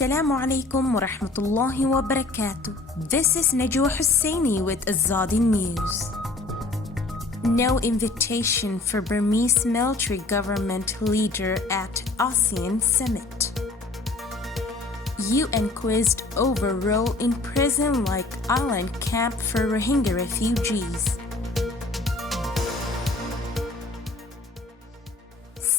Assalamu alaikum wa rahmatullahi wa barakatuh. This is Najwa Husseini with Azadi News. No invitation for Burmese military government leader at ASEAN summit. UN quizzed over role in prison-like island camp for Rohingya refugees.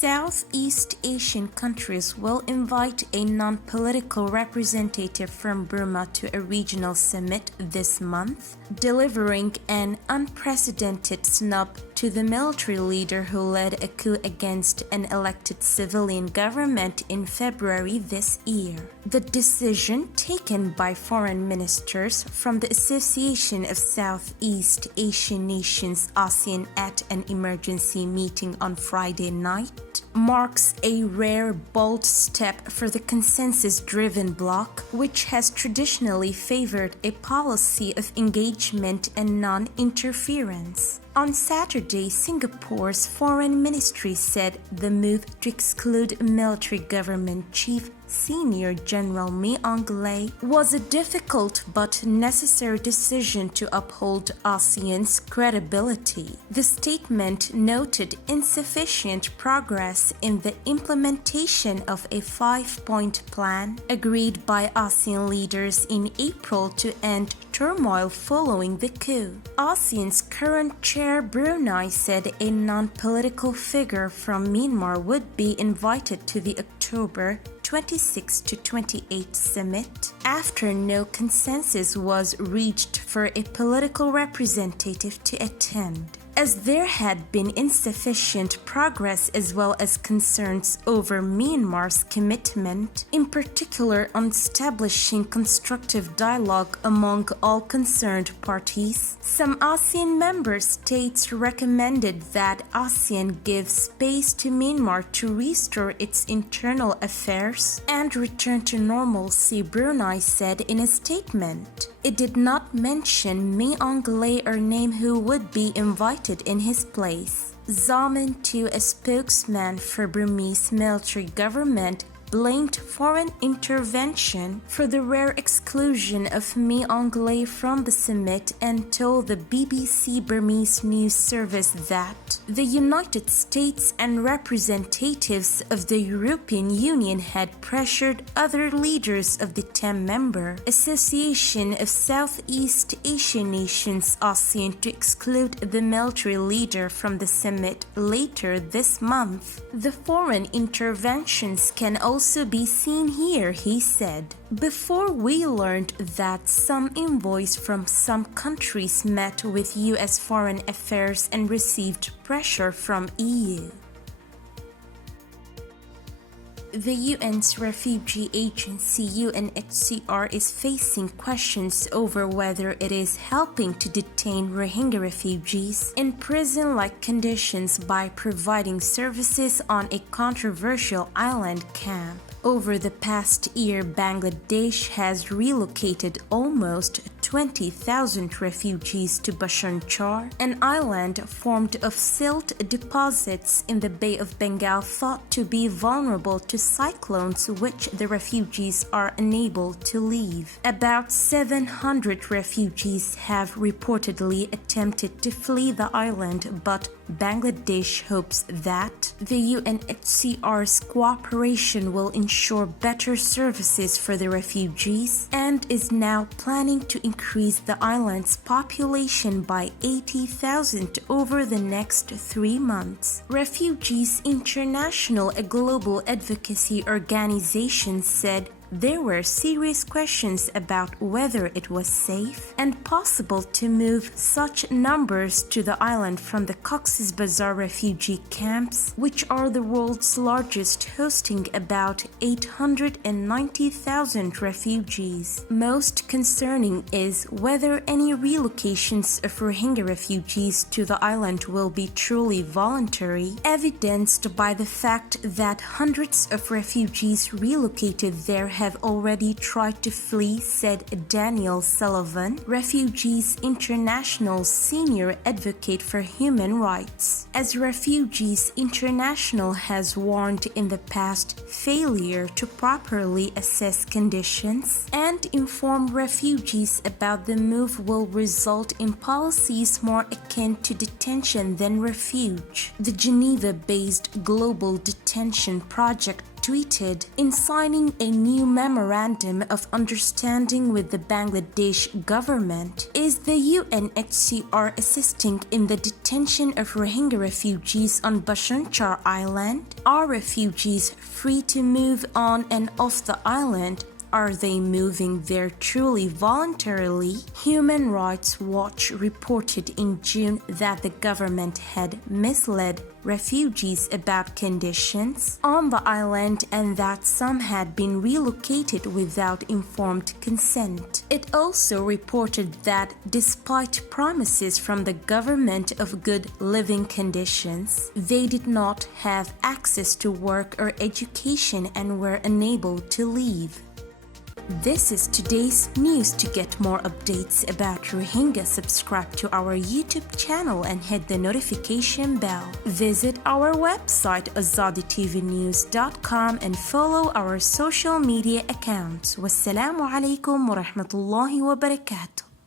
Southeast Asian countries will invite a non-political representative from Burma to a regional summit this month, delivering an unprecedented snub to the military leader who led a coup against an elected civilian government in February this year. The decision taken by foreign ministers from the Association of Southeast Asian Nations ASEAN at an emergency meeting on Friday night marks a rare, bold step for the consensus-driven bloc, which has traditionally favored a policy of engagement and non-interference. On Saturday, Singapore's foreign ministry said the move to exclude military government chief Senior General Mi Aung Hlaing was a difficult but necessary decision to uphold ASEAN's credibility. The statement noted insufficient progress in the implementation of a 5-point plan agreed by ASEAN leaders in April to end turmoil following the coup. ASEAN's current chair Brunei said a non-political figure from Myanmar would be invited to the October 26 to 28 summit after no consensus was reached for a political representative to attend. As there had been insufficient progress as well as concerns over Myanmar's commitment, in particular on establishing constructive dialogue among all concerned parties, some ASEAN member states recommended that ASEAN give space to Myanmar to restore its internal affairs and return to normalcy, Brunei said in a statement. It did not mention Mi Aung Hlaing or name who would be invited in his place. Zaman Tu, a spokesman for Burmese military government, blamed foreign intervention for the rare exclusion of Mi Aung Hlaing from the summit and told the BBC Burmese news service that the United States and representatives of the European Union had pressured other leaders of the 10-member Association of Southeast Asian Nations ASEAN to exclude the military leader from the summit later this month. The foreign interventions can also be seen here, he said. Before we learned that some envoys from some countries met with US Foreign Affairs and received pressure from EU. The UN's refugee agency UNHCR is facing questions over whether it is helping to detain Rohingya refugees in prison-like conditions by providing services on a controversial island camp. Over the past year, Bangladesh has relocated almost 20,000 refugees to Bhasan Char, an island formed of silt deposits in the Bay of Bengal thought to be vulnerable to cyclones which the refugees are unable to leave. About 700 refugees have reportedly attempted to flee the island, but Bangladesh hopes that the UNHCR's cooperation will ensure better services for the refugees and is now planning to increase the island's population by 80,000 over the next 3 months. Refugees International, a global advocacy organization, said there were serious questions about whether it was safe and possible to move such numbers to the island from the Cox's Bazar refugee camps, which are the world's largest, hosting about 890,000 refugees. Most concerning is whether any relocations of Rohingya refugees to the island will be truly voluntary, evidenced by the fact that hundreds of refugees relocated there have already tried to flee, said Daniel Sullivan, Refugees International's senior advocate for human rights. As Refugees International has warned in the past, failure to properly assess conditions and inform refugees about the move will result in policies more akin to detention than refuge. The Geneva-based Global Detention Project tweeted, "In signing a new memorandum of understanding with the Bangladesh government, is the UNHCR assisting in the detention of Rohingya refugees on Bhasan Char Island? Are refugees free to move on and off the island? Are they moving there truly voluntarily?" Human Rights Watch reported in June that the government had misled refugees about conditions on the island and that some had been relocated without informed consent. It also reported that despite promises from the government of good living conditions, they did not have access to work or education and were unable to leave. This is today's news. To get more updates about Rohingya, subscribe to our YouTube channel and hit the notification bell. Visit our website azaditvnews.com and follow our social media accounts. Wassalamu alaikum wa rahmatullahi wa barakatuh.